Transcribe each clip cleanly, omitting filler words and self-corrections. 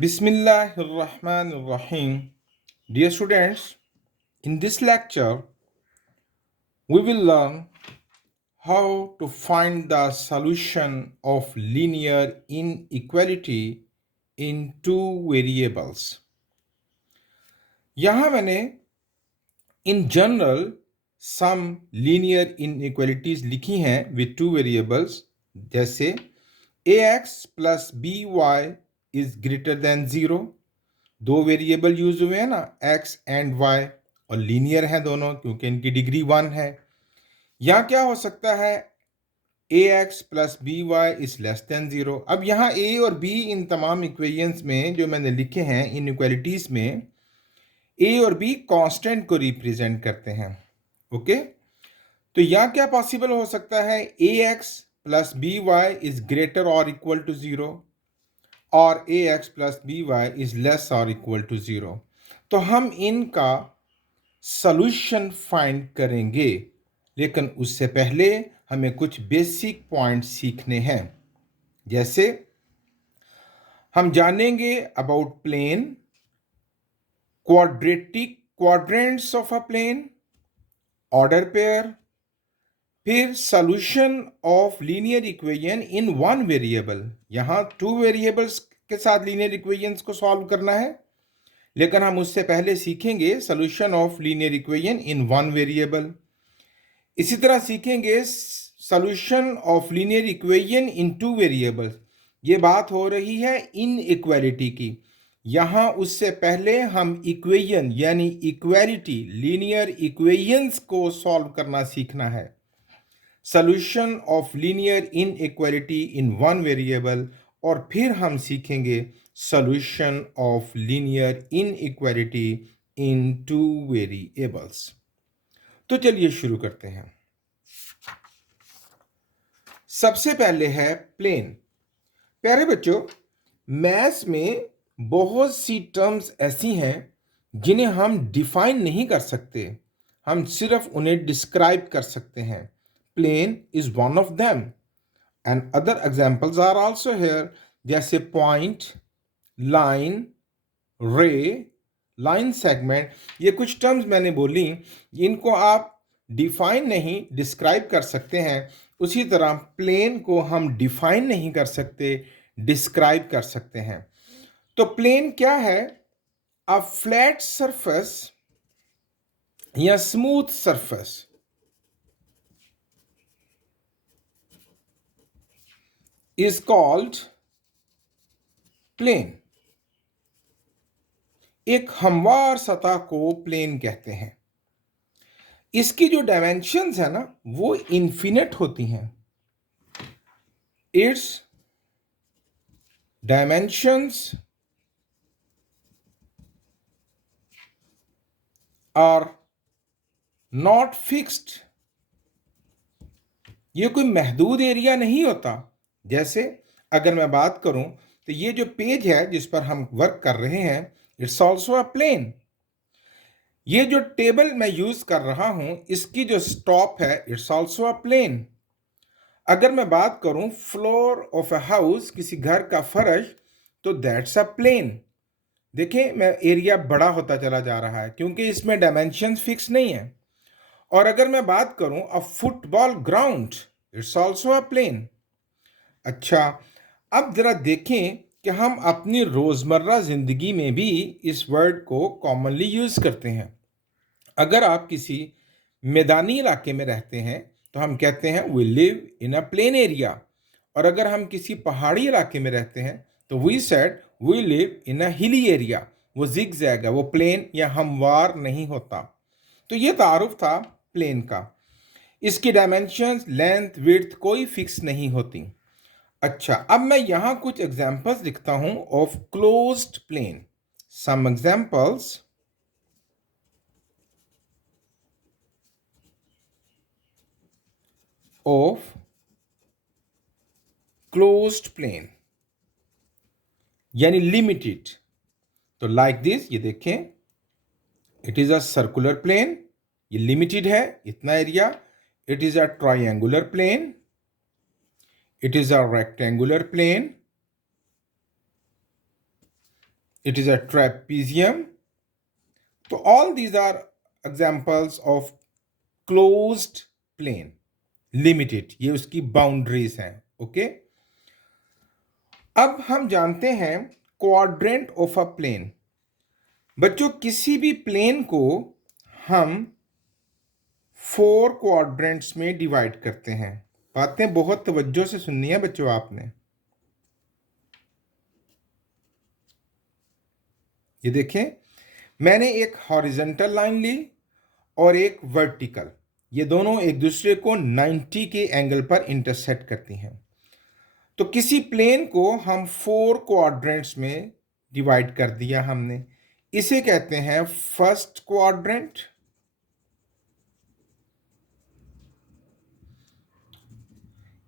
Bismillahirrahmanirrahim. Dear students, in this lecture, we will learn how to find the solution of linear inequality in two variables. यहाँ मैंने in general some linear inequalities लिखी हैं with two variables जैसे ax plus by is greater than 0. दो variable use हुए हैं ना x and y और लीनियर हैं दोनों क्योंकि इनकी डिग्री 1 है। यहाँ क्या हो सकता है ax plus B Y is less than 0। अब यहाँ a और b इन तमाम इक्वेशंस में जो मैंने लिखे हैं इन इक्वालिटीज में a और b कांस्टेंट को रिप्रेजेंट करते हैं। ओके, तो यहाँ क्या पॉसिबल हो सकता है ax plus B Y is greater और इक्वल टू 0 और ax plus B Y is less और इक्वल टू 0। तो हम इनका सॉल्यूशन फाइंड करेंगे, लेकिन उससे पहले हमें कुछ बेसिक पॉइंट सीखने हैं। जैसे हम जानेंगे about plane, quadratic quadrants of a plane, order pair, फिर solution of linear equation in one variable. यहाँ टू वेरिएबल्स के साथ लीनियर इक्वेशंस को सॉल्व करना है, लेकिन हम उससे पहले सीखेंगे solution of linear equation in one variable. इसी तरह सीखेंगे solution of linear equation in two variables. ये बात हो रही है इनइक्वालिटी की। यहाँ उससे पहले हम इक्वेशन यानी इक्वालिटी लीनियर इक्वेशंस को सॉल्व करना सीखना है। Solution of linear inequality in one variable, और फिर हम सीखेंगे solution of linear inequality in two variables. तो चलिए शुरू करते हैं। सबसे पहले है प्लेन। प्यारे बच्चों, मैथ्स में बहुत सी टर्म्स ऐसी हैं जिन्हें हम डिफाइन नहीं कर सकते, हम सिर्फ उन्हें डिस्क्राइब कर सकते हैं। Plane is one of them and other examples are also here, जैसे point, line, ray, line segment. ये कुछ टर्म्स मैंने बोली, इनको आप डिफाइन नहीं डिस्क्राइब कर सकते हैं। उसी तरह प्लेन को हम डिफाइन नहीं कर सकते, डिस्क्राइब कर सकते हैं। तो प्लेन क्या है? अ फ्लैट सरफेस या smooth surface is called plane. एक हमवार सतह को प्लेन कहते हैं। इसकी जो डायमेंशंस है ना वो इन्फिनिट होती हैं। Its dimensions are not fixed. ये कोई महदूद एरिया नहीं होता। जैसे अगर मैं बात करूं तो ये जो पेज है जिस पर हम वर्क कर रहे हैं, इट्स ऑल्सो अ प्लेन। ये जो टेबल मैं यूज कर रहा हूं, इसकी जो स्टॉप है, इट्स ऑल्सो अ प्लेन। अगर मैं बात करूं फ्लोर ऑफ अ हाउस, किसी घर का फर्श, तो दैट्स अ प्लेन। देखिए मैं एरिया बड़ा होता चला जा रहा है क्योंकि इसमें डायमेंशंस फिक्स नहीं है। और अगर मैं बात करूं a football ground, it's also a plane. अच्छा, अब जरा देखें कि हम अपनी रोजमर्रा जिंदगी में भी इस वर्ड को कॉमनली यूज करते हैं। अगर आप किसी मैदानी इलाके में रहते हैं तो हम कहते हैं we live in a plane area, और अगर हम किसी पहाड़ी इलाके में रहते हैं तो we said we live in a hilly area. वो जिग जैग है, वो प्लेन या हमवार नहीं होता। तो ये तारुफ था प्लेन का। इसकी डायमेंशंस, लेंथ, विड्थ कोई फिक्स नहीं होती। अच्छा, अब मैं यहां कुछ एग्जांपल्स लिखता हूं of closed plane. Some examples of closed plane यानी लिमिटेड। तो लाइक दिस, ये देखें, it is a circular plane, ये लिमिटेड है इतना area. It is a triangular plane, it is a rectangular plane, it is a trapezium. So all these are examples of closed plane, limited, ये उसकी boundaries हैं. Okay, अब हम जानते हैं क्वाड्रेंट ऑफ अ प्लेन. बच्चों, किसी भी प्लेन को हम 4 क्वाड्रेंट्स में डिवाइड करते हैं. बातें बहुत तवज्जो से सुननी है बच्चों आपने. ये देखें, मैंने एक हॉरिजॉन्टल लाइन ली और एक वर्टिकल. ये दोनों एक दूसरे को 90 के एंगल पर इंटरसेक्ट करती हैं. तो किसी प्लेन को हम 4 क्वाड्रेंट्स में डिवाइड कर दिया हमने. इसे कहते हैं फर्स्ट क्वाड्रेंट,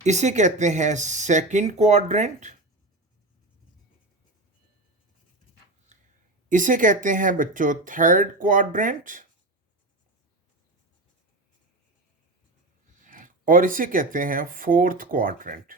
इसे कहते हैं सेकंड क्वाड्रेंट, इसे कहते हैं बच्चों थर्ड क्वाड्रेंट, और इसे कहते हैं फोर्थ क्वाड्रेंट.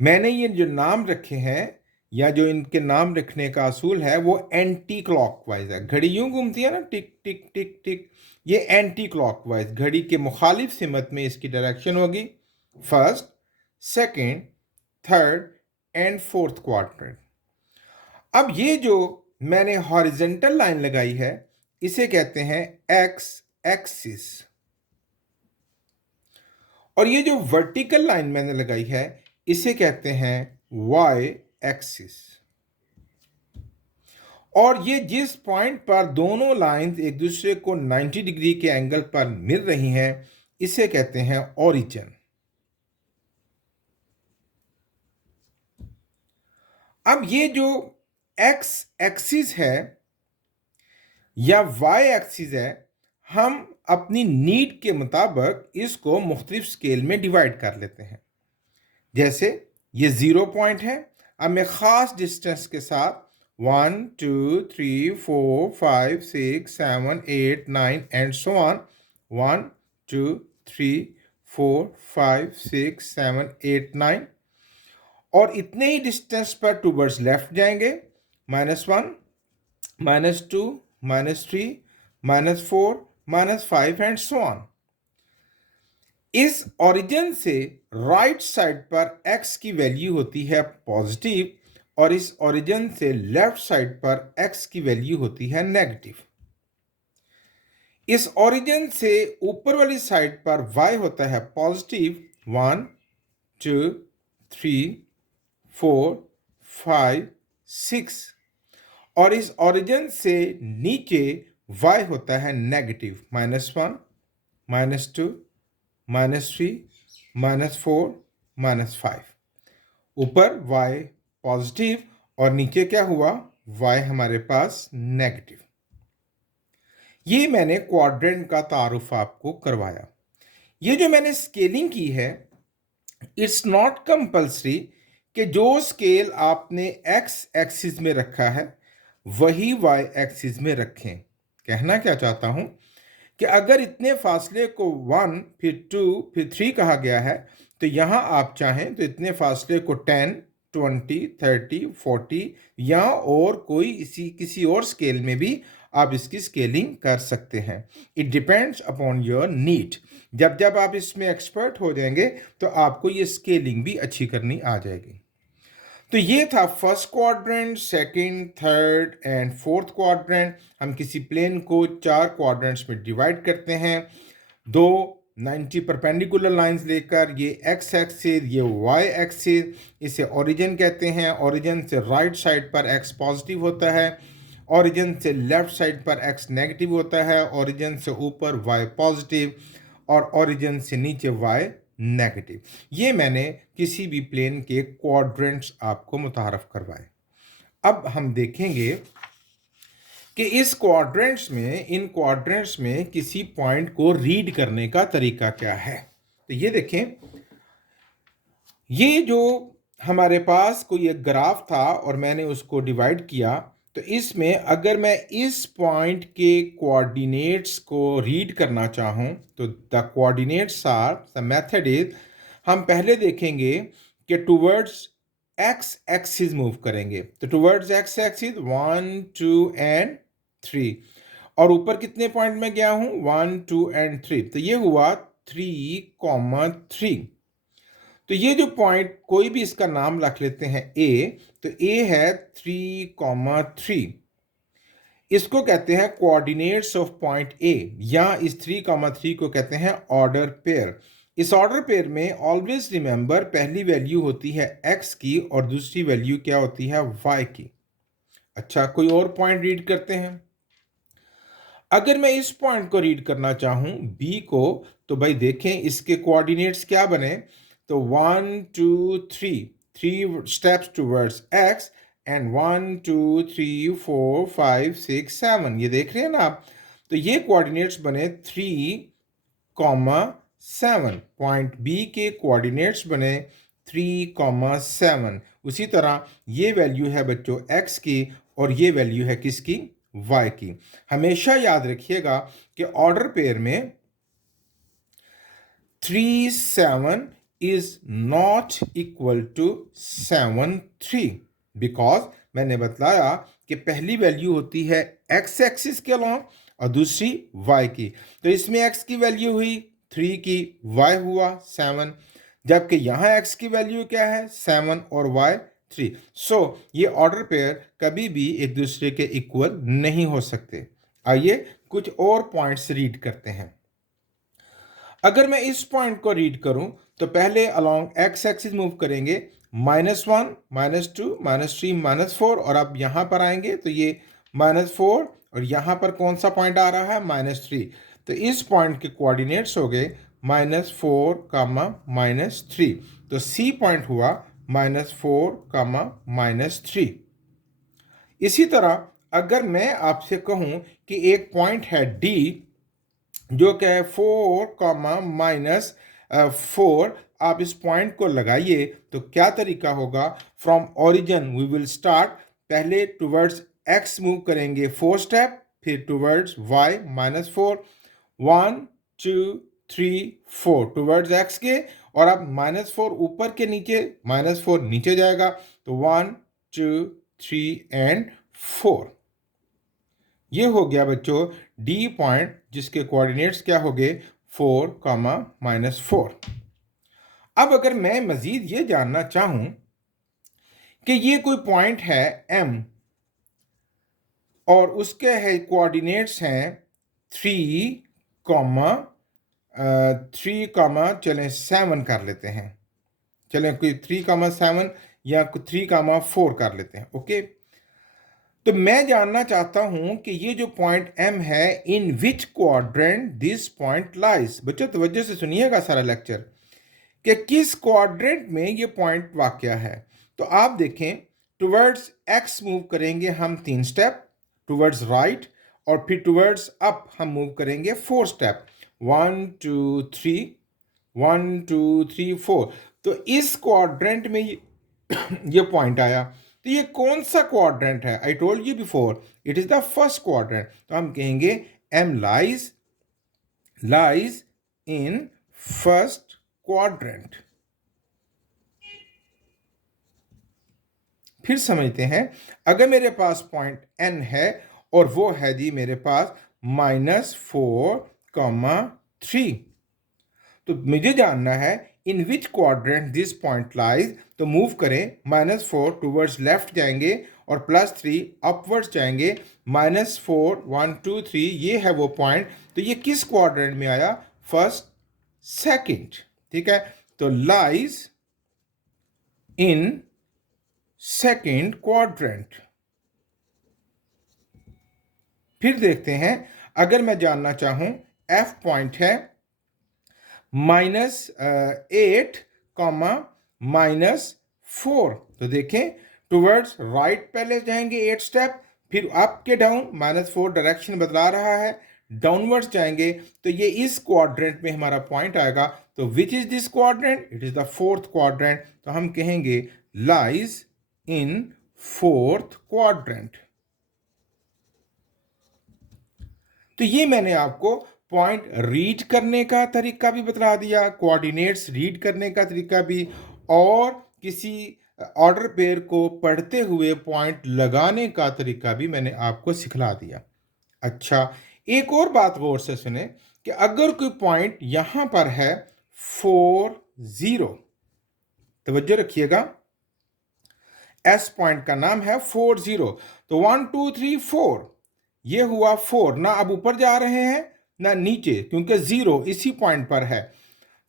मैंने ये जो नाम रखे हैं या जो इनके नाम रखने का असूल है वो एंटी क्लॉकवाइज है. घड़ी यूं घूमती है ना, टिक टिक टिक टिक, ये एंटी क्लॉकवाइज, घड़ी के मुखालिफ सिमत में इसकी डायरेक्शन होगी. First, second, third and fourth quadrant. अब ये जो मैंने हॉरिजॉन्टल लाइन लगाई है इसे कहते हैं एक्स एक्सिस, और ये जो वर्टिकल लाइन मैंने लगाई है इसे कहते हैं वाई एक्सिस. और ये जिस पॉइंट पर दोनों लाइंस एक दूसरे को 90 डिग्री के एंगल पर मिल रही हैं इसे कहते हैं ओरिजिन. अब ये जो एक्स एक्सिस है या वाई एक्सिस है, हम अपनी नीड के मुताबिक इसको मुख्तलिफ स्केल में डिवाइड कर लेते हैं. जैसे ये 0 पॉइंट है, अब मैं ख़ास डिस्टेंस के साथ 1 2 3 4 5 6 7 8 9 एंड सो ऑन, 1 2 3 4 5 6 7 8 9, और इतने ही डिस्टेंस पर टूवर्ड्स लेफ्ट जाएंगे, -1 -2 -3 -4 -5 एंड सो ऑन. इस ओरिजिन से राइट साइड पर x की वैल्यू होती है पॉजिटिव और इस ओरिजिन से लेफ्ट साइड पर x की वैल्यू होती है नेगेटिव. इस ओरिजिन से ऊपर वाली साइड पर y होता है पॉजिटिव 1 2 3 4 5 6, और इस ओरिजिन से नीचे y होता है नेगेटिव -1 -2 -3 -4 -5. ऊपर y पॉजिटिव और नीचे क्या हुआ, y हमारे पास नेगेटिव. ये मैंने क्वाड्रेंट का तारुफ आपको करवाया. ये जो मैंने स्केलिंग की है, इट्स नॉट कंपल्सरी कि जो स्केल आपने x एक्सिस में रखा है वही y एक्सिस में रखें. कहना क्या चाहता हूं कि अगर इतने फासले को 1 फिर 2 फिर 3 कहा गया है तो यहाँ आप चाहें तो इतने फासले को 10 20 30 40 या और कोई किसी और स्केल में भी आप इसकी स्केलिंग कर सकते हैं. It depends upon your need. जब जब आप इसमें एक्सपर्ट हो जाएंगे तो आपको ये स्केलिंग भी अच्छी करनी आ जाएगी. तो ये था first quadrant, second, third and fourth quadrant. हम किसी प्लेन को 4 क्वाड्रेंट्स में डिवाइड करते हैं. 2 90 परपेंडिकुलर लाइंस लेकर, ये एक्स एक्सिस, ये वाई एक्सिस, इसे ओरिजिन कहते हैं. ओरिजिन से राइट साइड पर एक्स पॉजिटिव होता है, ओरिजिन से लेफ्ट साइड पर एक्स नेगेटिव होता है, ओरिजिन से ऊपर वाई पॉजिटिव और ओरिजिन से नीचे वाई नेगेटिव. ये मैंने किसी भी प्लेन के क्वाड्रेंट्स आपको मुतारफ करवाए. अब हम देखेंगे कि इस क्वाड्रेंट्स में, इन क्वाड्रेंट्स में किसी पॉइंट को रीड करने का तरीका क्या है. तो ये देखें, ये जो हमारे पास कोई एक ग्राफ था और मैंने उसको डिवाइड किया, तो इसमें अगर मैं इस पॉइंट के कोऑर्डिनेट्स को रीड करना चाहूँ तो the coordinates are, the method is, हम पहले देखेंगे कि टूवर्ड्स एक्स एक्सिस मूव करेंगे, तो टुवर्ड्स एक्स एक्सिस 1 2 एंड 3, और ऊपर कितने पॉइंट में गया हूं 1 2 एंड 3, तो ये हुआ 3,3। तो ये जो पॉइंट कोई भी इसका नाम रख लेते हैं ए, तो ए है 3,3। इसको कहते हैं कोऑर्डिनेट्स ऑफ पॉइंट ए, या इस 3,3 को कहते हैं ऑर्डर पेयर। इस ऑर्डर पेयर में ऑलवेज रिमेंबर पहली वैल्यू होती है x की और दूसरी वैल्यू क्या होती है y की। अच्छा, कोई और पॉइंट रीड करते हैं। अगर मैं इस पॉइंट को रीड करना चाहूं b को, तो भाई देखें इसके कोऑर्डिनेट्स क्या बने, तो 1 2 3 स्टेप्स टुवर्ड्स x एंड 1 2 3 4 5 6 7, ये देख रहे हैं ना आप। तो ये कोऑर्डिनेट्स बने 3,7, पॉइंट बी के कोऑर्डिनेट्स बने 3,7। उसी तरह ये वैल्यू है बच्चों x की और ये वैल्यू है किसकी, y की। हमेशा याद रखिएगा कि ऑर्डर पेयर में 3 7 is not equal to 7 3, because मैंने बताया कि पहली वैल्यू होती है x एक्सिस के अलॉन्ग और दूसरी y की। तो इसमें x की वैल्यू हुई 3 की, y हुआ 7, जबकि यहाँ x की वैल्यू क्या है 7 और y 3। सो ये ऑर्डर पेयर कभी भी एक दूसरे के इक्वल नहीं हो सकते। आइए कुछ और पॉइंट्स रीड करते हैं। अगर मैं इस पॉइंट को रीड करूं, तो पहले अलोंग x एक्सिस मूव करेंगे, -1 -2 -3 -4, और अब यहां पर आएंगे तो ये -4, और यहां पर कौन सा पॉइंट आ रहा है -3। तो इस पॉइंट के कोऑर्डिनेट्स हो गए -4, -3, तो C पॉइंट हुआ -4, -3। इसी तरह अगर मैं आपसे कहूं कि एक पॉइंट है D जो क्या है 4, -4, आप इस पॉइंट को लगाइए तो क्या तरीका होगा। From origin we will start, पहले टुवर्ड्स x मूव करेंगे 4 स्टेप, फिर टुवर्ड्स y -4, 1 2 3 4 टुवर्ड्स x के, और अब -4 ऊपर के नीचे, -4 नीचे जाएगा, तो 1 2 3 एंड 4। ये हो गया बच्चों डी पॉइंट, जिसके कोऑर्डिनेट्स क्या हो गए 4, -4। अब अगर मैं मजीद ये जानना चाहूं कि ये कोई पॉइंट है M और उसके है कोऑर्डिनेट्स हैं 3, 3, 7 कर लेते हैं, चलें कोई 3, 7 या 3, 4 कर लेते हैं, ओके। तो मैं जानना चाहता हूं कि ये जो पॉइंट M है, in which quadrant this point lies. बच्चों तवज्जो से सुनिएगा सारा लेक्चर, कि किस क्वाड्रेंट में ये पॉइंट वाक़या है। तो आप देखें, टुवर्ड्स x मूव करेंगे हम 3 स्टेप, टुवर्ड्स राइट, और फिर टुवर्ड्स अप हम मूव करेंगे 4 स्टेप, 1 2 3 1 2 3 4। तो इस क्वाड्रेंट में ये पॉइंट आया। तो ये कौन सा क्वाड्रेंट है, I told you before it is the first quadrant. तो हम कहेंगे M lies in first quadrant. फिर समझते हैं, अगर मेरे पास पॉइंट N है और वो है जी मेरे पास -4, 3, तो मुझे जानना है in which quadrant this point lies. तो मूव करें, -4 टूवर्ड्स लेफ्ट जाएंगे और +3 अपवर्ड्स जाएंगे, -4 1 2 3, ये है वो पॉइंट। तो ये किस क्वाड्रेंट में आया, फर्स्ट सेकंड, ठीक है। तो लाइज इन सेकंड क्वाड्रेंट। फिर देखते हैं, अगर मैं जानना चाहूं F पॉइंट है -8, -4, तो देखें टुवर्ड्स राइट पहले जाएंगे 8 स्टेप, फिर अप के डाउन, -4 डायरेक्शन बदला रहा है, डाउनवर्ड्स जाएंगे, तो ये इस क्वाड्रेंट में हमारा पॉइंट आएगा। तो which is this quadrant, it is the fourth quadrant. तो हम कहेंगे लाइज इन फोर्थ क्वाड्रेंट। तो ये मैंने आपको पॉइंट रीड करने का तरीका भी बता दिया, कोऑर्डिनेट्स रीड करने का तरीका भी, और किसी ऑर्डर पेयर को पढ़ते हुए पॉइंट लगाने का तरीका भी मैंने आपको सिखला दिया। अच्छा, एक और बात गौर से सुने कि अगर कोई पॉइंट यहां पर है 4 0, तवज्जो रखिएगा, एस पॉइंट का नाम है 4 0, तो 1 2 3 4, ये हुआ 4, ना अब ऊपर जा रहे हैं ना नीचे, क्योंकि 0 इसी पॉइंट पर है।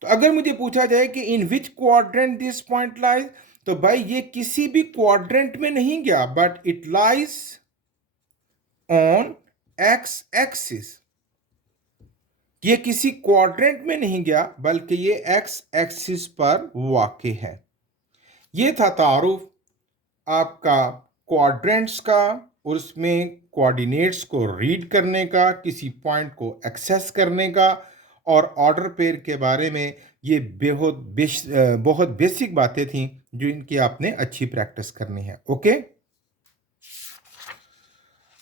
तो अगर मुझे पूछा जाए कि in which quadrant this point lies, तो भाई ये किसी भी क्वाड्रेंट में नहीं गया, but it lies on X axis. ये किसी क्वाड्रेंट में नहीं गया, बल्कि ये एक्स एक्सिस पर वाक़ई है। ये था तारुफ आपका क्वाड्रेंट्स का, और उसमें कोऑर्डिनेट्स को रीड करने का, किसी पॉइंट को एक्सेस करने का, और ऑर्डर पेयर के बारे में। ये बहुत बेसिक बातें थी जो इनकी आपने अच्छी प्रैक्टिस करनी है। ओके,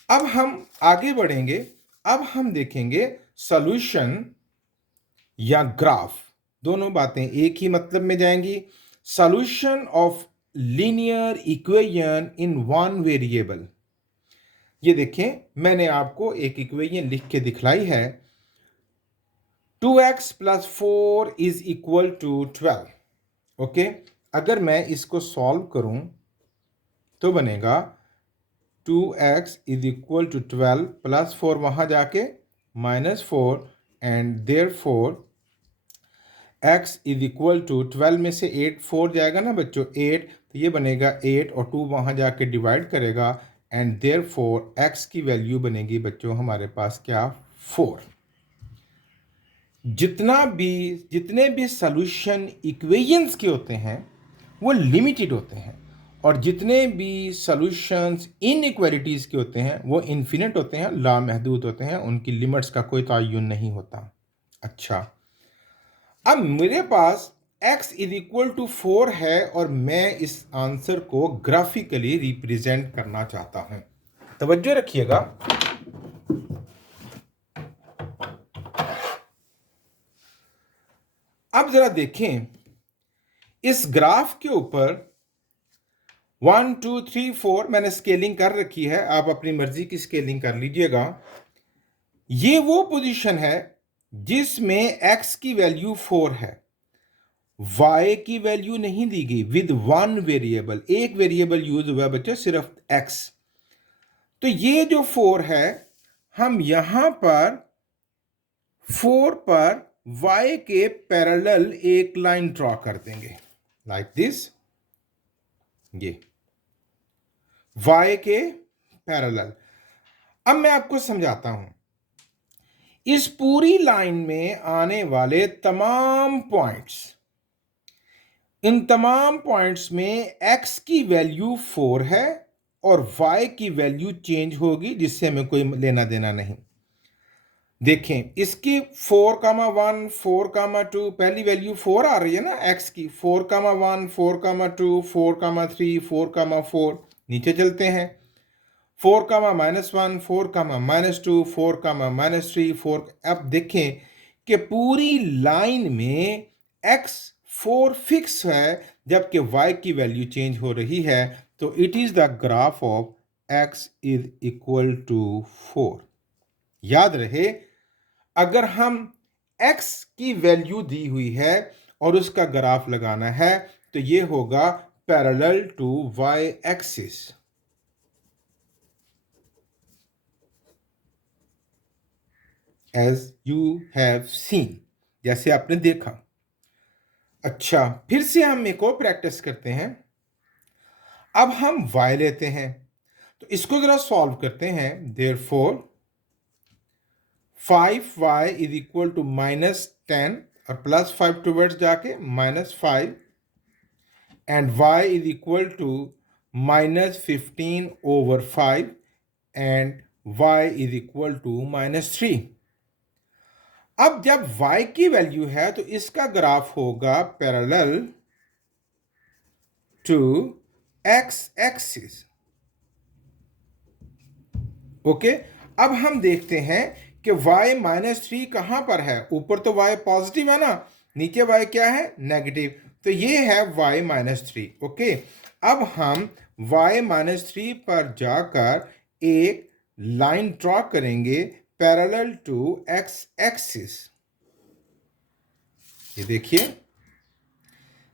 अब हम आगे बढ़ेंगे। अब हम देखेंगे सॉल्यूशन या ग्राफ, दोनों बातें एक ही मतलब में जाएंगी। Solution of linear equation in one variable. ये देखें, मैंने आपको एक इक्वेशन लिख के दिखलाई है। 2x + 4 is equal to 12। Okay, अगर मैं इसको सॉल्व करूं तो बनेगा 2x इज इक्वल टू 12 + 4 वहां जाके -4, and therefore x is equal to 12 में से 8 4 जाएगा ना बच्चों, 8, तो ये बनेगा 8, और 2 वहां जाके डिवाइड करेगा, एंड देयरफॉर x की वैल्यू बनेगी बच्चों हमारे पास क्या, 4। जितने भी सॉल्यूशन इक्वेशंस के होते हैं वो लिमिटेड होते हैं, और जितने भी सॉल्यूशंस इनइक्वालिटीज़ के होते हैं वो इन्फिनिट होते हैं, लामहदूद होते हैं, उनकी लिमिट्स का कोई तयन नहीं होता। अच्छा, अब मेरे पास x इज इक्वल टू 4 है, और मैं इस आंसर को ग्राफिकली रिप्रेजेंट करना चाहता हूं। तवज्जो रखिएगा, अब जरा देखें इस ग्राफ के ऊपर 1 2 3 4 मैंने स्केलिंग कर रखी है, आप अपनी मर्जी की स्केलिंग कर लीजिएगा। ये वो पोजीशन है जिसमें x की वैल्यू 4 है, y की वैल्यू नहीं दी गई, विद वन वेरिएबल, एक वेरिएबल यूज हुआ बच्चों, सिर्फ x। तो ये जो 4 है, हम यहां पर 4 पर y के पैरेलल एक लाइन ड्रॉ कर देंगे, लाइक दिस। ये y के पैरेलल। अब मैं आपको समझाता हूं, इस पूरी लाइन में आने वाले तमाम पॉइंट्स, इन तमाम पॉइंट्स में x की वैल्यू 4 है, और y की वैल्यू चेंज होगी, जिससे हमें कोई लेना देना नहीं। देखें, इसकी 4,1 4,2 पहली वैल्यू 4 आ रही है ना x की, 4,1 4,2 4,3 4,4। नीचे चलते हैं, 4,-1 4,-2 4,-3 4। अब देखें कि पूरी लाइन में x 4 फिक्स है, जबकि y की वैल्यू चेंज हो रही है। तो it is the graph of x is equal to 4। याद रहे, अगर हम x की वैल्यू दी हुई है और उसका ग्राफ लगाना है, तो ये होगा parallel to y axis. As you have seen, जैसे आपने देखा। अच्छा, फिर से हम एक और प्रैक्टिस करते हैं। अब हम y लेते हैं, तो इसको जरा सॉल्व करते हैं। Therefore 5y is equal to -10, और +5 टूवर्ड्स जाके -5, and y is equal to -15/5, and y is equal to -3। अब जब y की वैल्यू है तो इसका ग्राफ होगा parallel to x axis. Okay, अब हम देखते हैं कि y -3 कहां पर है। ऊपर तो y पॉजिटिव है ना, नीचे y क्या है, नेगेटिव, तो ये है y -3। ओके, अब हम y-3 पर जाकर एक लाइन ड्रॉ करेंगे पैरेलल टू x एक्सिस। ये देखिए,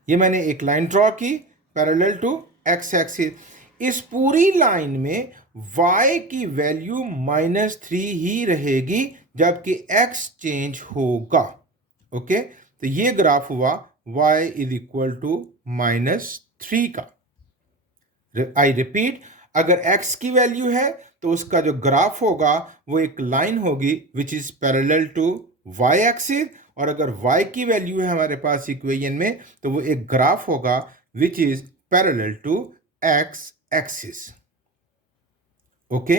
ये मैंने एक लाइन ड्रॉ की पैरेलल टू x एक्सिस। इस पूरी लाइन में y की वैल्यू -3 ही रहेगी जबकि x चेंज होगा। ओके, तो ये ग्राफ हुआ y इज इक्वल टू -3 का। आई रिपीट, अगर x की वैल्यू है तो उसका जो ग्राफ होगा वो एक लाइन होगी which is parallel to y axis, और अगर y की वैल्यू है हमारे पास इक्वेशन में तो वो एक ग्राफ होगा which is parallel to x axis. Okay,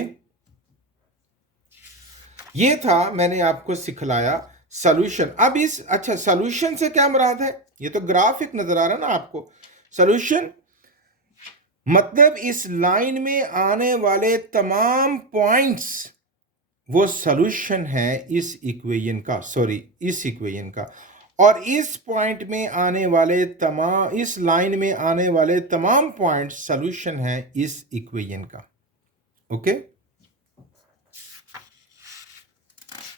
ये था मैंने आपको सिखलाया सॉल्यूशन। अब अच्छा, सॉल्यूशन से क्या मुराद है? ये तो ग्राफिक नजर आ रहा ना आपको। सॉल्यूशन मतलब इस लाइन में आने वाले तमाम पॉइंट्स वो सॉल्यूशन है इस इक्वेशन का, इस इक्वेशन का। और इस पॉइंट में आने वाले तमाम, इस लाइन में आने वाले तमाम पॉइंट्स सॉल्यूशन है इस इक्वेशन का। ओके,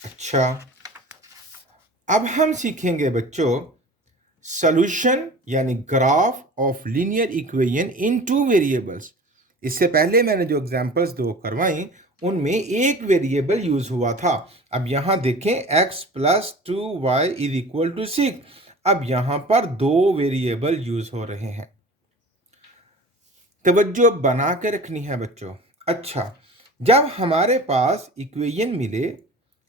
अच्छा, अब हम सीखेंगे बच्चों सॉल्यूशन यानी graph of linear equation in 2 variables. इससे पहले मैंने जो एग्जांपल्स दो करवाई उनमें एक वेरिएबल यूज हुआ था। अब यहां देखें x + 2y = 6। अब यहां पर 2 वेरिएबल यूज हो रहे हैं। तवज्जो बना के रखनी है बच्चों। अच्छा, जब हमारे पास इक्वेशन मिले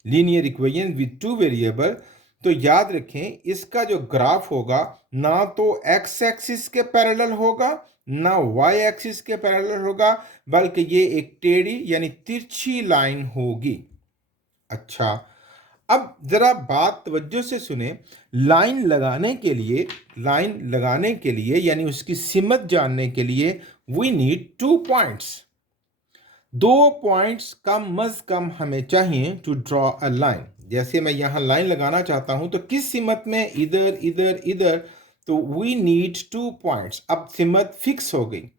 लीनियर इक्वेशन विद 2 वेरिएबल, तो याद रखें इसका जो ग्राफ होगा ना तो x एक्सिस के पैरेलल होगा ना y एक्सिस के पैरेलल होगा, बल्कि ये एक टेढ़ी यानी तिरछी लाइन होगी। अच्छा, अब जरा बात तवज्जो से सुने। लाइन लगाने के लिए यानी उसकी सिमत जानने के लिए वी नीड 2 पॉइंट्स। 2 पॉइंट्स कम अज कम हमें चाहिए टू ड्रॉ अ लाइन। जैसे मैं यहां लाइन लगाना चाहता हूं तो किस सिमत में? इधर इधर इधर, तो वी नीड 2 पॉइंट्स। अब सिमत फिक्स हो गई।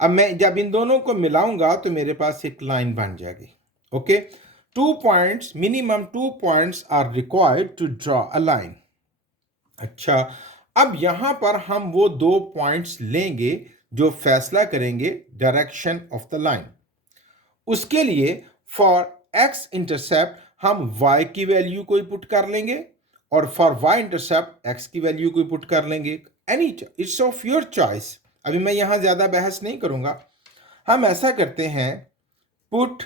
अब मैं जब इन दोनों को मिलाऊंगा तो मेरे पास एक लाइन बन जाएगी। Okay, 2 points, minimum 2 points are required to draw a line. अच्छा, अब यहां पर हम वो 2 पॉइंट्स लेंगे जो फैसला करेंगे डायरेक्शन ऑफ द लाइन। उसके लिए फॉर x इंटरसेप्ट हम y की वैल्यू को पुट कर लेंगे और फॉर y इंटरसेप्ट x की वैल्यू को पुट कर लेंगे। Any, it's of your choice. अभी मैं यहां ज्यादा बहस नहीं करूंगा। हम ऐसा करते हैं, पुट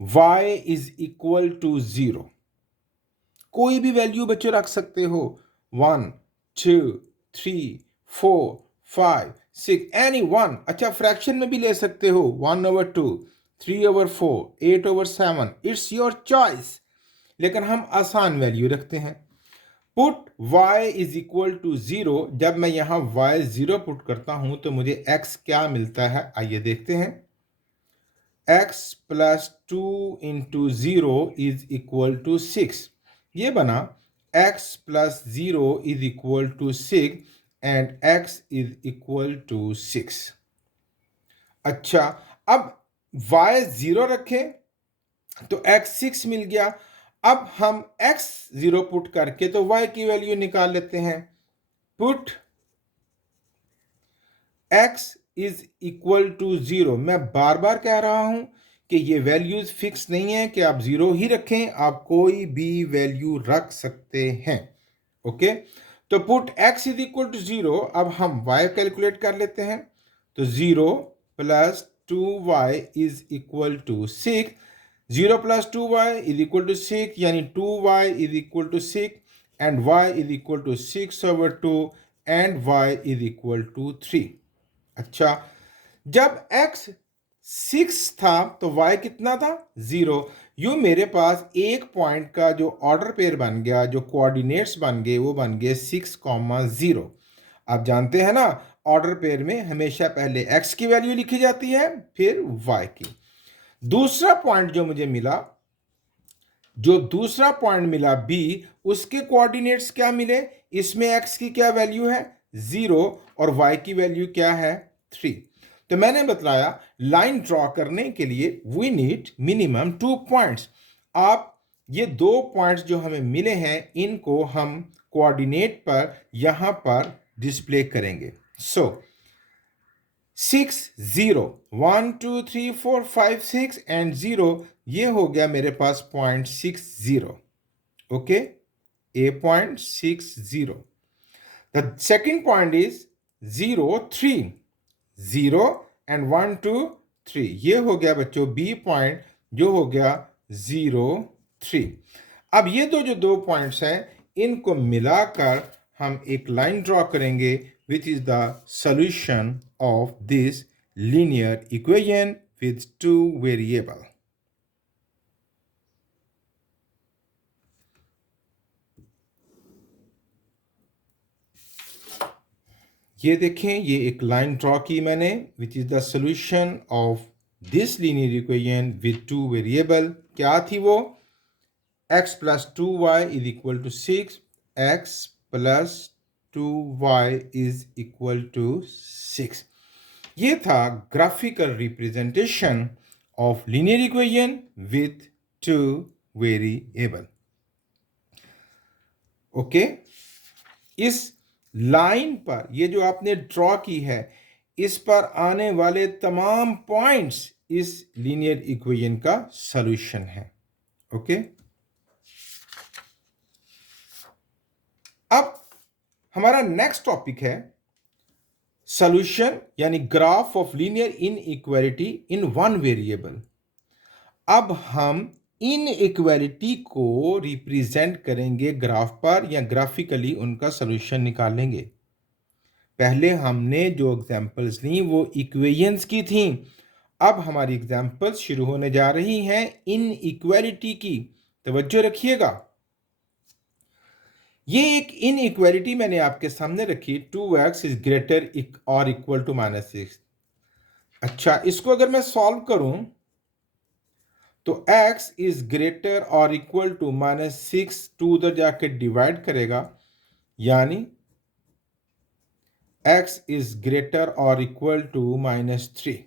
y = 0। कोई भी वैल्यू बच्चों रख सकते हो, 1 2 3 4 5 6, एनी वन। अच्छा, फ्रैक्शन में भी ले सकते हो, 1/2 3/4 8/7, इट्स योर चॉइस। लेकिन हम आसान वैल्यू रखते हैं। Put y = 0। जब मैं यहां y 0 पुट करता हूं तो मुझे x क्या मिलता है, आइए देखते हैं। x + 2 × 0 = 6। ये बना x + 0 = 6 एंड x = 6। अच्छा, अब y 0 रखें तो x 6 मिल गया। अब हम x 0 पुट करके तो y की वैल्यू निकाल लेते हैं। Put x = 0। मैं बार बार कह रहा हूं कि ये वैल्यूज फिक्स नहीं है कि आप 0 ही रखें, आप कोई भी वैल्यू रख सकते हैं। ओके, तो पुट x = 0। अब हम y कैलकुलेट कर लेते हैं। तो 0 + 2y = 6। 0 + 2y = 6 यानी 2y = 6 and y = 6/2 and y = 3। अच्छा, जब x 6 था तो y कितना था? 0। यूं मेरे पास एक पॉइंट का जो ऑर्डर पेयर बन गया, जो कोऑर्डिनेट्स बन गए, वो बन गए 6,0। आप जानते हैं ना, ऑर्डर पेयर में हमेशा पहले x की वैल्यू लिखी जाती है फिर y की। दूसरा पॉइंट जो मुझे मिला, जो दूसरा पॉइंट मिला b, उसके कोऑर्डिनेट्स क्या मिले? इसमें x की क्या वैल्यू है? 0 और y की वैल्यू क्या है 3। तो मैंने बताया लाइन ड्रॉ करने के लिए वी नीड मिनिमम 2 पॉइंट्स। आप ये 2 पॉइंट्स जो हमें मिले हैं इनको हम कोऑर्डिनेट पर यहां पर डिस्प्ले करेंगे। सो 6 0 1 2 3 4 5 6 एंड 0, ये हो गया मेरे पास point 60। Okay, a point 60. The second point is 0 3 0 and 1 2 3, ये हो गया बच्चों b पॉइंट जो हो गया 0 3। अब ये जो दो पॉइंट्स हैं इनको मिलाकर हम एक लाइन ड्रॉ करेंगे which is the solution of this linear equation with 2 variable. ये देखें, ये एक लाइन ड्रॉ की मैंने which is the solution of this linear equation with 2 variable. क्या थी वो? x plus 2y is equal to 6, x plus 2y is equal to 6। ये था graphical representation of linear equation with 2 variable. Okay, इस line पर ये जो आपने ड्रॉ की है इस पर आने वाले तमाम पॉइंट्स इस लीनियर इक्वेशन का सॉल्यूशन है। ओके, अब हमारा नेक्स्ट टॉपिक है सॉल्यूशन यानी graph of linear inequality in one variable. अब हम इनइक्वालिटी को रिप्रेजेंट करेंगे ग्राफ पर या ग्राफिकली उनका सॉल्यूशन निकालेंगे। पहले हमने जो एग्जांपल्स ली वो इक्वेशंस की थी, अब हमारी एग्जांपल्स शुरू होने जा रही हैं इनइक्वालिटी की। तवज्जो रखिएगा, ये एक इनइक्वालिटी मैंने आपके सामने रखी, 2x इज ग्रेटर और इक्वल टू -6। अच्छा, इसको अगर मैं सॉल्व करूं तो x इज ग्रेटर और इक्वल टू -6 2 उधर जाके डिवाइड करेगा, यानी x इज ग्रेटर और इक्वल टू -3।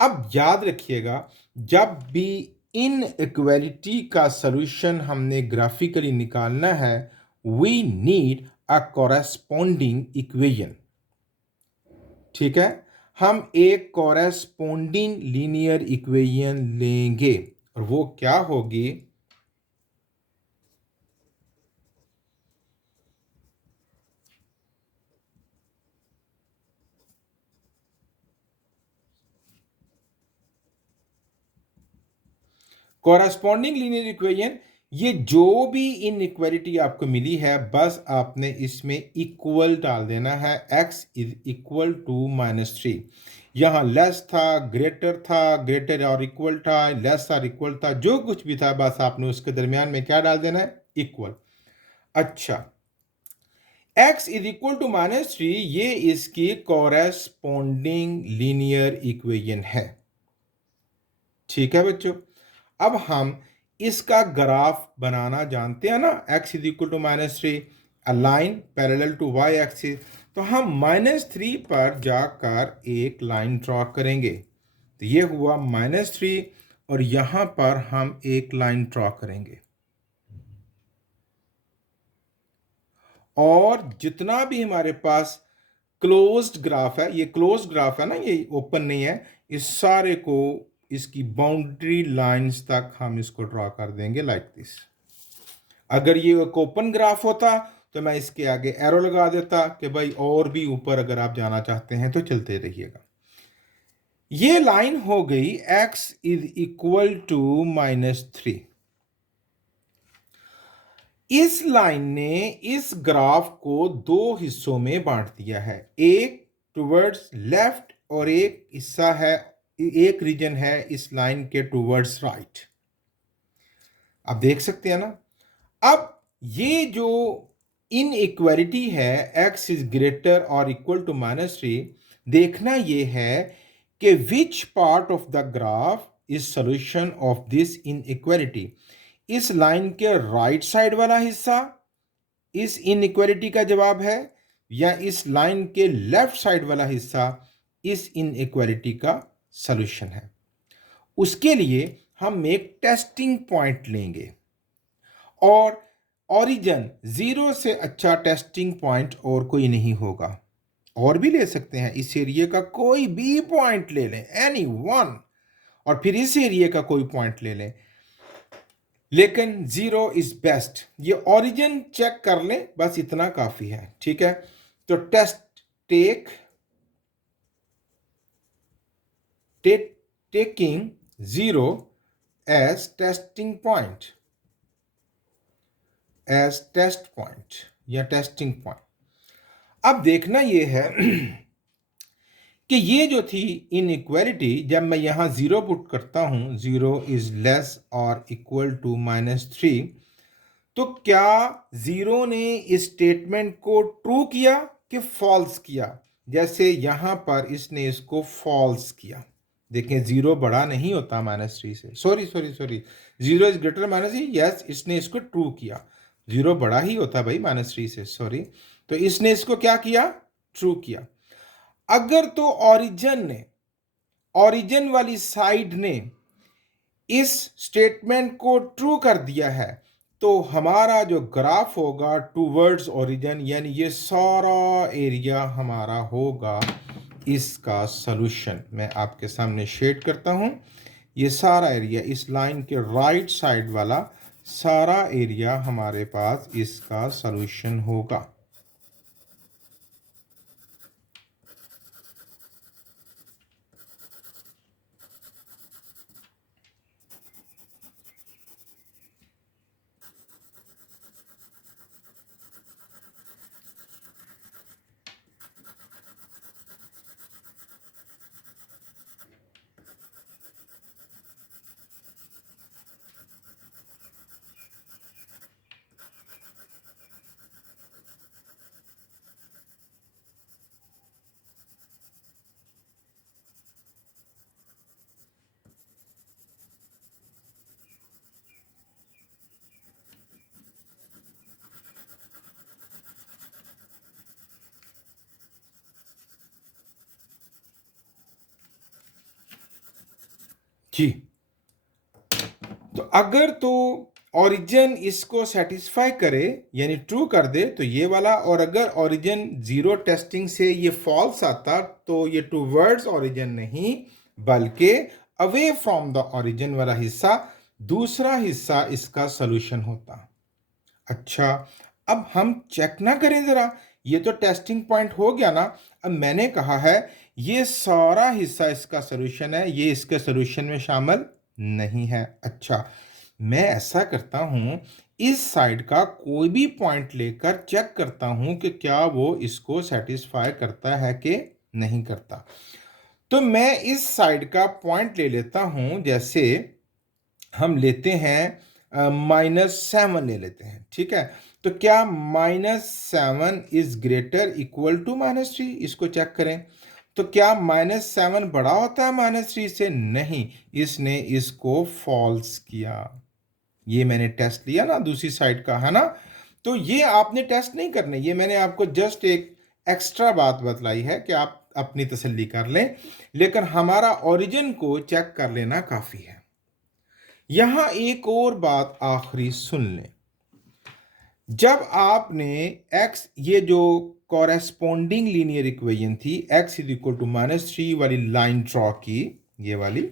अब याद रखिएगा, जब भी इनइक्वालिटी का सॉल्यूशन हमने ग्राफिकली निकालना है we need a corresponding equation. ठीक है, हम एक कॉरेस्पॉन्डिंग लीनियर इक्वेशन लेंगे और वो क्या होगी? कॉरेस्पॉन्डिंग लीनियर इक्वेशन, ये जो भी इनइक्वालिटी आपको मिली है बस आपने इसमें इक्वल डाल देना है। x इज इक्वल टू -3, यहाँ लेस था, ग्रेटर और इक्वल था, लेस और इक्वल था, जो कुछ भी था बस आपने उसके दरमियान में क्या डाल देना है? इक्वल। अच्छा, x इज इक्वल टू -3 ये इसकी कॉरेस्पॉन्डिंग लीनियर इक्वेशन है। ठीक है बच्चों, अब हम इसका ग्राफ बनाना जानते हैं ना, x is equal to -3, a line parallel to y axis. तो हम -3 पर जाकर एक लाइन ड्रॉ करेंगे। तो ये हुआ -3 और यहां पर हम एक लाइन ड्रॉ करेंगे और जितना भी हमारे पास क्लोज्ड ग्राफ है, ये क्लोज्ड ग्राफ है ना, ये ओपन नहीं है, इस सारे को इसकी बाउंड्री लाइंस तक हम इसको ड्रॉ कर देंगे लाइक दिस। अगर ये एक ओपन ग्राफ होता तो मैं इसके आगे एरो लगा देता कि भाई और भी ऊपर अगर आप जाना चाहते हैं तो चलते रहिएगा। ये लाइन हो गई x इज इक्वल टू -3। इस लाइन ने इस ग्राफ को दो हिस्सों में बांट दिया है, एक टुवर्ड्स लेफ्ट और एक हिस्सा है, एक रीजन है इस लाइन के टुवर्ड्स राइट। आप देख सकते हैं ना। अब ये जो इनइक्वालिटी है x इज ग्रेटर और इक्वल टू -3, देखना ये है कि which part of the graph is solution of this inequality. इस लाइन के राइट साइड वाला हिस्सा, इस इनइक्वालिटी का जवाब है, या इस लाइन के लेफ्ट साइड वाला हिस्सा इस इनइक्वालिटी का सॉल्यूशन है। उसके लिए हम एक टेस्टिंग पॉइंट लेंगे और ओरिजिन 0 से अच्छा टेस्टिंग पॉइंट और कोई नहीं होगा। और भी ले सकते हैं, इस एरिया का कोई भी पॉइंट ले लें, एनी वन, और फिर इस एरिया का कोई पॉइंट ले लें, लेकिन 0 इज बेस्ट। ये ओरिजिन चेक कर लें, बस इतना काफी है, ठीक है। तो taking 0 as testing point, as test point या टेस्टिंग पॉइंट। अब देखना यह है कि ये जो थी इनइक्वालिटी, जब मैं यहां 0 पुट करता हूं, 0 इज लेस और इक्वल टू -3, तो क्या 0 ने इस स्टेटमेंट को ट्रू किया कि फॉल्स किया? जैसे यहां पर इसने इसको फॉल्स किया। देखें, 0 बड़ा नहीं होता -3 से, सॉरी 0 इज ग्रेटर -3, यस, इसने इसको ट्रू किया। 0 बड़ा ही होता भाई -3 से, सॉरी। तो इसने इसको क्या किया? ट्रू किया। अगर तो ओरिजिन वाली साइड ने इस स्टेटमेंट को ट्रू कर दिया है, तो हमारा जो ग्राफ होगा टूवर्ड्स ओरिजिन, यानी ये सारा एरिया हमारा होगा इसका सॉल्यूशन। मैं आपके सामने शेड करता हूं, ये सारा एरिया, इस लाइन के राइट साइड वाला सारा एरिया हमारे पास इसका सॉल्यूशन होगा। जी, तो अगर तो ओरिजिन इसको सेटिस्फाई करे, यानी ट्रू कर दे, तो ये वाला, और अगर ओरिजिन 0 टेस्टिंग से ये फॉल्स आता, तो ये टूवर्ड्स ओरिजिन नहीं बल्कि अवे फ्रॉम द ओरिजिन वाला हिस्सा, दूसरा हिस्सा इसका सॉल्यूशन होता। अच्छा, अब हम चेक ना करें जरा, ये तो टेस्टिंग पॉइंट हो गया ना। अब मैंने कहा है ये सारा हिस्सा इसका सॉल्यूशन है, ये इसके सॉल्यूशन में शामिल नहीं है। अच्छा, मैं ऐसा करता हूं, इस साइड का कोई भी पॉइंट लेकर चेक करता हूं कि क्या वो इसको सेटिस्फाई करता है कि नहीं करता। तो मैं इस साइड का पॉइंट ले लेता हूं, जैसे हम लेते हैं -7 ले लेते हैं, ठीक है। तो क्या -7 इज ग्रेटर इक्वल टू -3? इसको चेक करें। तो क्या -7 बड़ा होता है -3 से? नहीं, इसने इसको फॉल्स किया। ये मैंने टेस्ट लिया ना दूसरी साइड का, है ना। तो ये आपने टेस्ट नहीं करने, ये मैंने आपको जस्ट एक एक्स्ट्रा बात बतलाई है कि आप अपनी तसल्ली कर लें, लेकिन हमारा ओरिजिन को चेक कर लेना काफी है। यहां एक और बात आखिरी सुन लें। जब आपने x, ये जो कॉरेस्पॉन्डिंग लीनियर इक्वेशन थी, x इज इक्वल टू -3 वाली लाइन ड्रॉ की, ये वाली,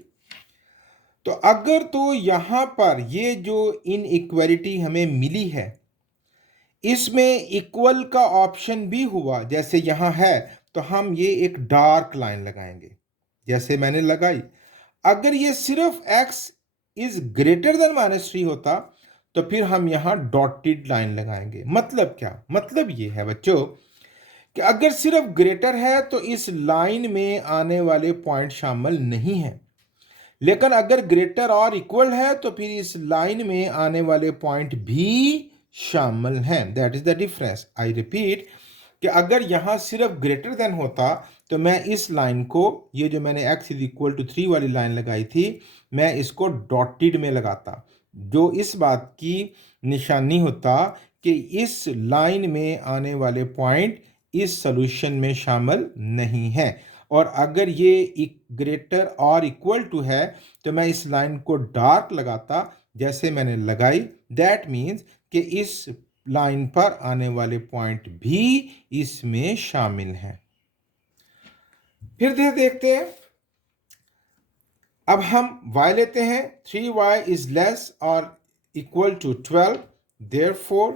तो अगर तो यहां पर ये जो इनइक्वालिटी हमें मिली है, इसमें इक्वल का ऑप्शन भी हुआ, जैसे यहां है, तो हम ये एक डार्क लाइन लगाएंगे जैसे मैंने लगाई। अगर ये सिर्फ x इज ग्रेटर देन -3 होता, तो फिर हम यहां डॉटेड लाइन लगाएंगे। मतलब क्या? मतलब ये है बच्चों कि अगर सिर्फ ग्रेटर है तो इस लाइन में आने वाले पॉइंट शामिल नहीं है, लेकिन अगर ग्रेटर और इक्वल है तो फिर इस लाइन में आने वाले पॉइंट भी शामिल हैं। That is the difference. I repeat कि अगर यहां सिर्फ ग्रेटर देन होता, तो मैं इस लाइन को, ये जो मैंने x इज इक्वल टू 3 वाली लाइन लगाई थी, मैं इसको डॉटेड में लगाता, जो इस बात की निशानी होता कि इस लाइन में आने वाले पॉइंट इस सॉल्यूशन में शामिल नहीं है, और अगर ये ग्रेटर और इक्वल टू है तो मैं इस लाइन को डार्क लगाता जैसे मैंने लगाई। दैट मीन्स कि इस लाइन पर आने वाले पॉइंट भी इसमें शामिल हैं। फिर देखते हैं, अब हम y लेते हैं। 3y इज लेस और equal to 12, therefore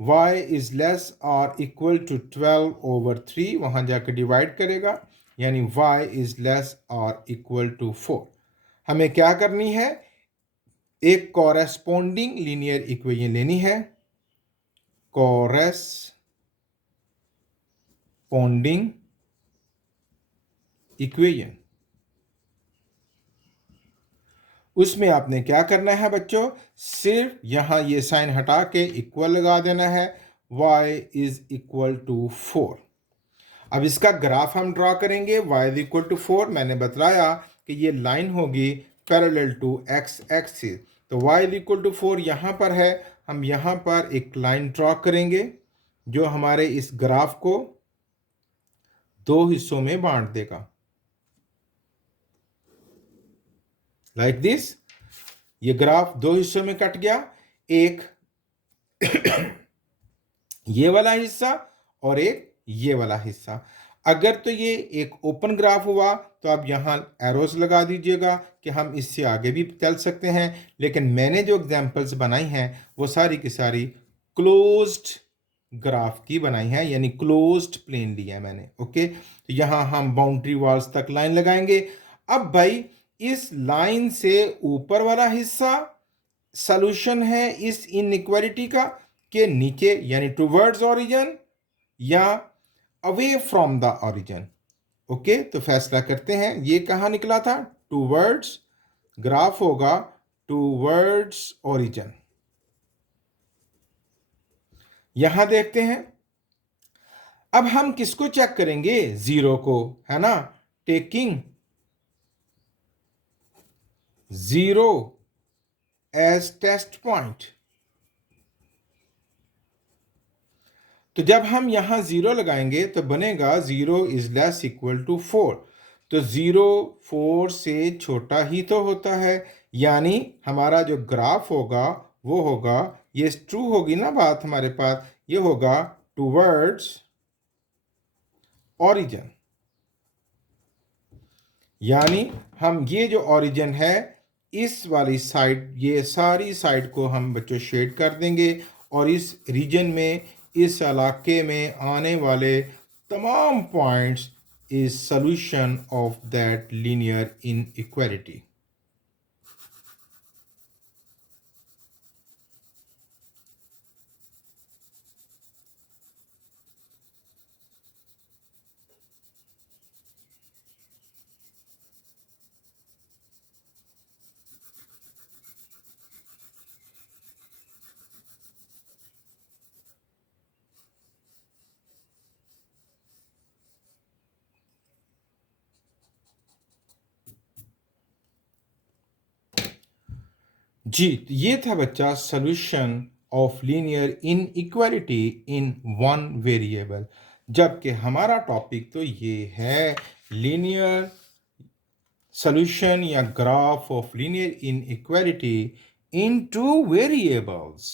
y is less और इक्वल टू 12 ओवर 3, वहां जाकर डिवाइड करेगा, यानी y इज लेस और इक्वल टू 4। हमें क्या करनी है, एक कॉरेस्पोंडिंग लीनियर इक्वेशन लेनी है। कॉरेस्पोंडिंग इक्वेशन, उसमें आपने क्या करना है बच्चों, सिर्फ यहां ये साइन हटा के इक्वल लगा देना है। y is equal to 4। अब इसका ग्राफ हम ड्रॉ करेंगे। y इज इक्वल टू 4, मैंने बताया कि ये लाइन होगी पैरेलल टू x एक्सिस। तो y इज इक्वल टू 4 यहाँ पर है, हम यहाँ पर एक लाइन ड्रॉ करेंगे जो हमारे इस ग्राफ को दो हिस्सों में बांट देगा, लाइक दिस। ये ग्राफ दो हिस्सों में कट गया, एक ये वाला हिस्सा और एक ये वाला हिस्सा। अगर तो ये एक ओपन ग्राफ हुआ तो आप यहाँ एरोस लगा दीजिएगा कि हम इससे आगे भी चल सकते हैं, लेकिन मैंने जो एग्जांपल्स बनाई हैं वो सारी की सारी क्लोज्ड ग्राफ की बनाई है, यानी क्लोज्ड प्लेन लिया है मैंने। ओके, तो यहाँ हम बाउंड्री वॉल्स तक लाइन लगाएंगे। अब भाई इस लाइन से ऊपर वाला हिस्सा सॉल्यूशन है इस इनइक्वालिटी का के नीचे, यानी टुवर्ड्स ओरिजिन या away from the origin. Okay, तो फैसला करते हैं, ये कहाँ निकला था, टुवर्ड्स, ग्राफ होगा टुवर्ड्स ओरिजिन। यहां देखते हैं, अब हम किसको चेक करेंगे, जीरो को, है ना, taking zero as test point. तो जब हम यहां जीरो लगाएंगे तो बनेगा 0 इज लेस इक्वल टू 4। तो 0 4 से छोटा ही तो होता है, यानी हमारा जो ग्राफ होगा वो होगा, ये ट्रू होगी ना बात हमारे पास, ये होगा टुवर्ड्स ओरिजिन। यानी हम ये जो ओरिजिन है इस वाली साइड, ये सारी साइड को हम बच्चों शेड कर देंगे, और इस रीजन में, इस इलाके में आने वाले तमाम points is solution of that linear inequality. जी, तो ये था बच्चा solution of linear inequality in one variable, जबकि हमारा टॉपिक तो ये है लीनियर सॉल्यूशन या graph of linear inequality in two variables.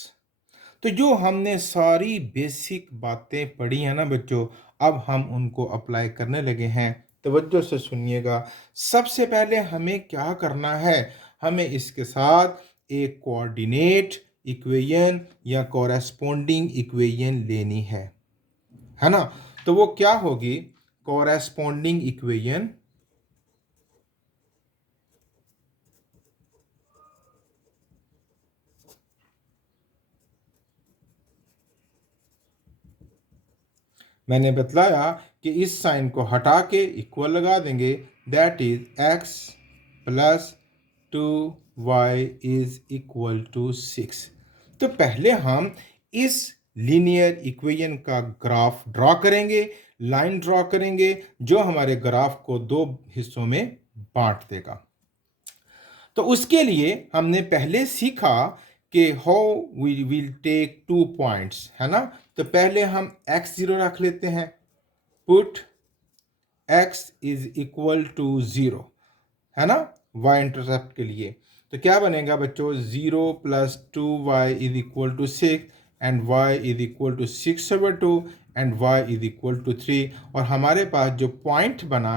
तो जो हमने सारी बेसिक बातें पढ़ी हैं ना बच्चों, अब हम उनको अप्लाई करने लगे हैं। तवज्जो से सुनिएगा। सबसे पहले हमें क्या करना है, हमें इसके साथ एक कोऑर्डिनेट इक्वेशन या कॉरेस्पोंडिंग इक्वेशन लेनी है ना। तो वो क्या होगी, कॉरेस्पोंडिंग इक्वेशन मैंने बतलाया कि इस साइन को हटा के इक्वल लगा देंगे, that is x plus 2y is equal to 6। तो पहले हम इस लीनियर इक्वेशन का ग्राफ ड्रॉ करेंगे, लाइन ड्रॉ करेंगे जो हमारे ग्राफ को दो हिस्सों में बांट देगा। तो उसके लिए हमने पहले सीखा कि how we will take 2 points, है ना। तो पहले हम x0 रख लेते हैं, put x is equal to 0, है ना, y इंटरसेप्ट के लिए। तो क्या बनेगा बच्चों, 0 + 2y is equal to 6 and y is equal to 6/2 and y is equal to 3। और हमारे पास जो पॉइंट बना,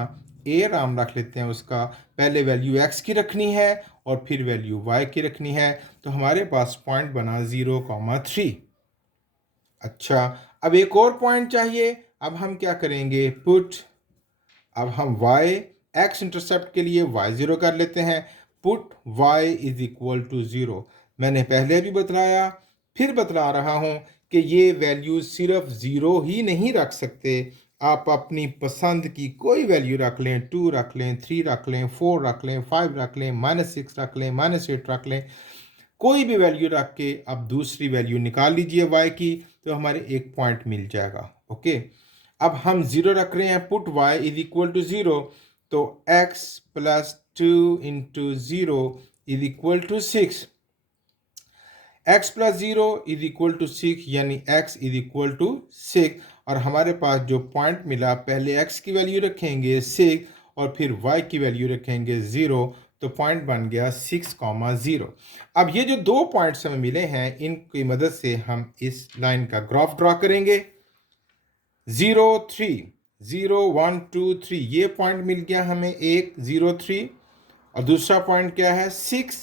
ए राम रख लेते हैं उसका, पहले वैल्यू x की रखनी है और फिर वैल्यू y की रखनी है। तो हमारे पास पॉइंट बना 0,3। अच्छा, अब एक और पॉइंट चाहिए। अब हम क्या करेंगे, पुट, अब हम y x इंटरसेप्ट के लिए y0 कर लेते हैं, put y is equal to 0। मैंने पहले भी बतलाया, फिर बतला रहा हूं कि ये वैल्यू सिर्फ 0 ही नहीं रख सकते, आप अपनी पसंद की कोई वैल्यू रख लें, 2 रख लें, 3 रख लें, 4 रख लें, 5 रख लें, -6 रख लें, -8 रख लें, कोई भी वैल्यू रख के अब दूसरी वैल्यू निकाल लीजिए y की, तो हमारे एक पॉइंट मिल जाएगा। ओके, अब हम 0 रख रहे हैं, put y is equal to 0, तो x + 2 × 0 is equal to 6, x + 0 is equal to 6, यानी x इज इक्वल टू 6। और हमारे पास जो पॉइंट मिला, पहले x की वैल्यू रखेंगे 6 और फिर y की वैल्यू रखेंगे 0, तो पॉइंट बन गया 6,0। अब ये जो दो पॉइंट्स हमें मिले हैं, इनकी मदद से हम इस लाइन का ग्राफ ड्रॉ करेंगे। 0 3 0 1 2 3, ये पॉइंट मिल गया हमें एक 0 3, और दूसरा पॉइंट क्या है 6,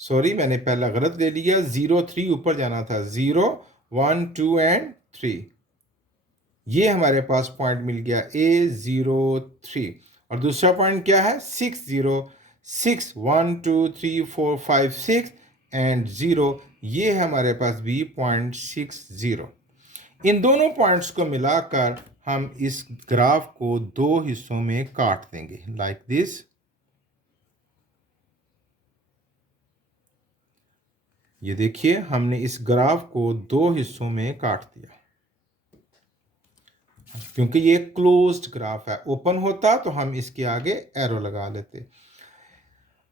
सॉरी मैंने पहला गलत ले लिया, 0 3 ऊपर जाना था, 0 1 2 एंड 3, ये हमारे पास पॉइंट मिल गया A0 3। और दूसरा पॉइंट क्या है 6 0 6 1 2 3 4 5 6 एंड 0, ये हमारे पास भी पॉइंट 6 0। इन दोनों पॉइंट्स को मिलाकर हम इस ग्राफ को दो हिस्सों में काट देंगे, लाइक दिस। ये देखिए, हमने इस ग्राफ को दो हिस्सों में काट दिया, क्योंकि ये क्लोज्ड ग्राफ है। ओपन होता तो हम इसके आगे एरो लगा लेते।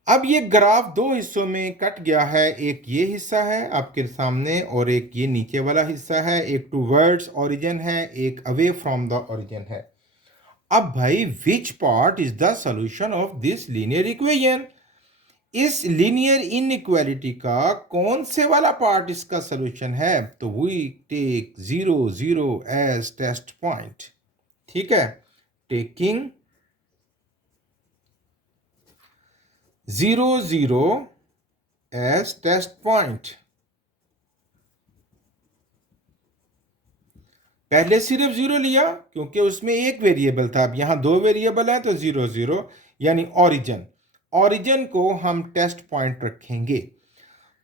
अब ये ग्राफ दो हिस्सों में कट गया है, एक ये हिस्सा है आपके सामने और एक ये नीचे वाला हिस्सा है, एक टूवर्ड्स ओरिजिन है, एक अवे फ्रॉम द ओरिजिन है। अब भाई, which part is the solution of this linear equation, इस लीनियर इनइक्वालिटी का कौन से वाला पार्ट इसका सॉल्यूशन है, तो we take 0 0 as test point. ठीक है, टेकिंग 0 0 एज टेस्ट पॉइंट। पहले सिर्फ 0 लिया क्योंकि उसमें एक वेरिएबल था, अब यहां दो वेरिएबल है, तो 0 0 यानी ओरिजिन, ओरिजिन को हम टेस्ट पॉइंट रखेंगे।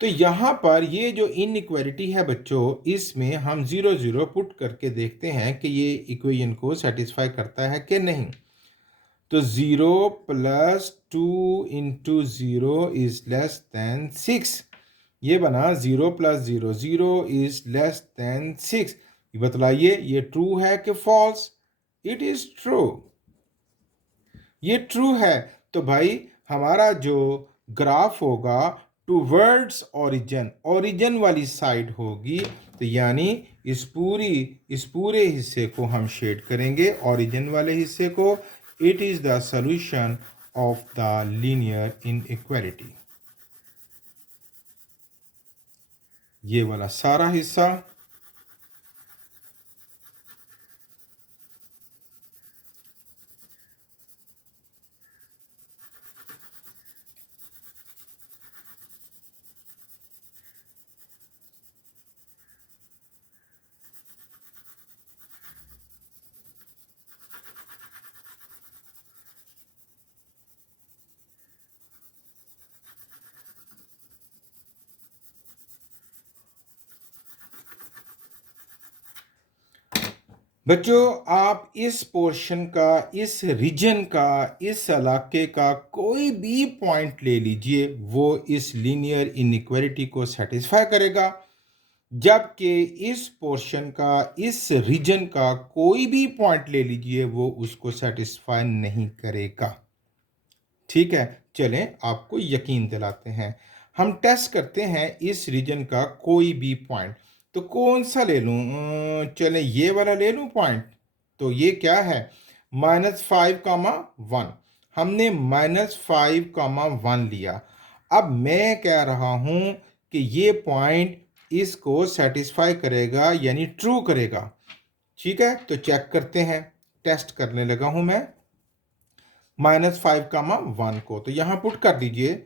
तो यहां पर ये जो इनइक्वालिटी है बच्चों, इसमें हम 0 0 पुट करके देखते हैं कि ये इक्वेशन को सेटिस्फाई करता है कि नहीं। तो 0 + 2 × 0 इज लेस देन 6, ये बना 0 + 0 0 इज लेस देन 6। बतलाइए ये ट्रू है कि फॉल्स। इट इज ट्रू, ये ट्रू है। तो भाई हमारा जो ग्राफ होगा टूवर्ड्स ओरिजिन, ओरिजिन वाली साइड होगी, तो यानी इस पूरे हिस्से को हम शेड करेंगे, ओरिजिन वाले हिस्से को। It is the solution of the linear inequality, ये वाला सारा हिस्सा। बच्चों, आप इस पोर्शन का, इस रीजन का, इस इलाके का कोई भी पॉइंट ले लीजिए, वो इस लीनियर इनइक्वालिटी को सेटिस्फाई करेगा, जबकि इस पोर्शन का, इस रीजन का कोई भी पॉइंट ले लीजिए, वो उसको सेटिस्फाई नहीं करेगा। ठीक है, चलें आपको यकीन दिलाते हैं। हम टेस्ट करते हैं इस रीजन का कोई भी पॉइंट। तो कौन सा ले लूँ? चलें ये वाला ले लूँ पॉइंट। तो ये क्या है? -5, 1। हमने -5, 1 लिया। अब मैं कह रहा हूँ कि ये पॉइंट इसको सेटिस्फाई करेगा यानी ट्रू करेगा। ठीक है, तो चेक करते हैं। टेस्ट करने लगा हूँ मैं -5, 1 को। तो यहाँ पुट कर दीजिए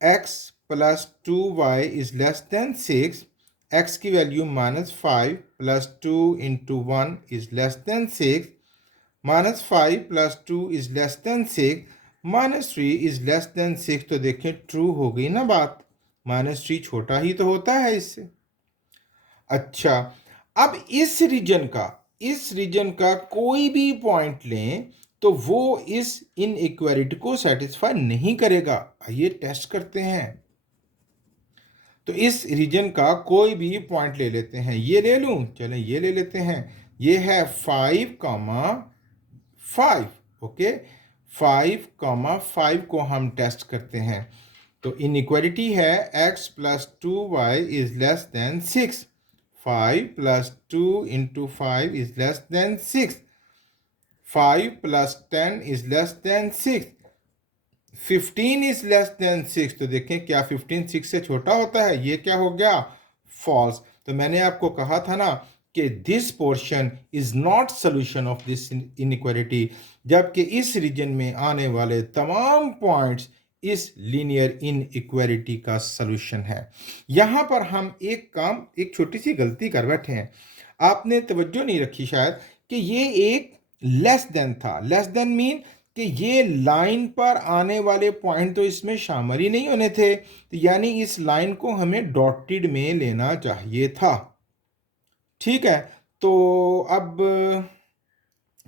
x + 2y is less then 6। x की value -5 + 2 × 1 is less then 6। -5 + 2 is less then 6। -3 is less then 6। तो देखें ट्रू हो गई ना बात। -3 छोटा ही तो होता है इससे। अच्छा, अब इस रीजन का कोई भी पॉइंट लें तो वो इस इनइक्वालिटी को सेटिस्फाई नहीं करेगा। आइए टेस्ट करते हैं। तो इस रीजन का कोई भी पॉइंट ले लेते हैं। ये ले लूं? चलें ये ले लेते हैं। ये है 5, 5। ओके, 5, 5 को हम टेस्ट करते हैं। तो इनइक्वालिटी है x + 2y is less then 6। 5 + 2 × 5 is less than 6. 5 + 10 is less than 6. 15 is less than 6। तो देखें क्या 15 6 से छोटा होता है? ये क्या हो गया? फॉल्स। तो मैंने आपको कहा था ना कि this portion is not solution of this inequality, जबकि इस रीजन में आने वाले तमाम पॉइंट्स इस लीनियर इनइक्वालिटी का सोल्यूशन है। यहाँ पर हम एक छोटी सी गलती कर बैठे हैं। आपने तवज्जो नहीं रखी शायद कि ये एक लेस देन था। लेस देन मीन कि ये लाइन पर आने वाले पॉइंट तो इसमें शामिल ही नहीं होने थे। तो यानी इस लाइन को हमें डॉटेड में लेना चाहिए था। ठीक है, तो अब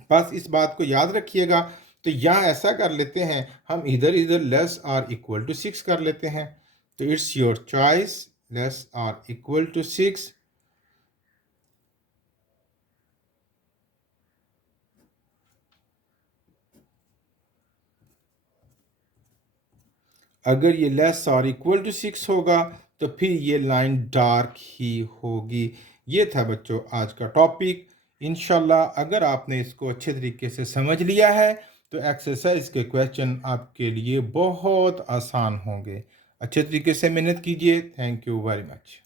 बस इस बात को याद रखिएगा। तो यहाँ ऐसा कर लेते हैं, हम इधर लेस आर इक्वल टू 6 कर लेते हैं। तो it's your choice, less or equal to 6। अगर ये लेस और इक्वल टू 6 होगा तो फिर ये लाइन डार्क ही होगी। ये था बच्चों आज का टॉपिक। इंशाल्लाह अगर आपने इसको अच्छे तरीके से समझ लिया है तो एक्सरसाइज के क्वेश्चन आपके लिए बहुत आसान होंगे। अच्छे तरीके से मेहनत कीजिए। Thank you very much.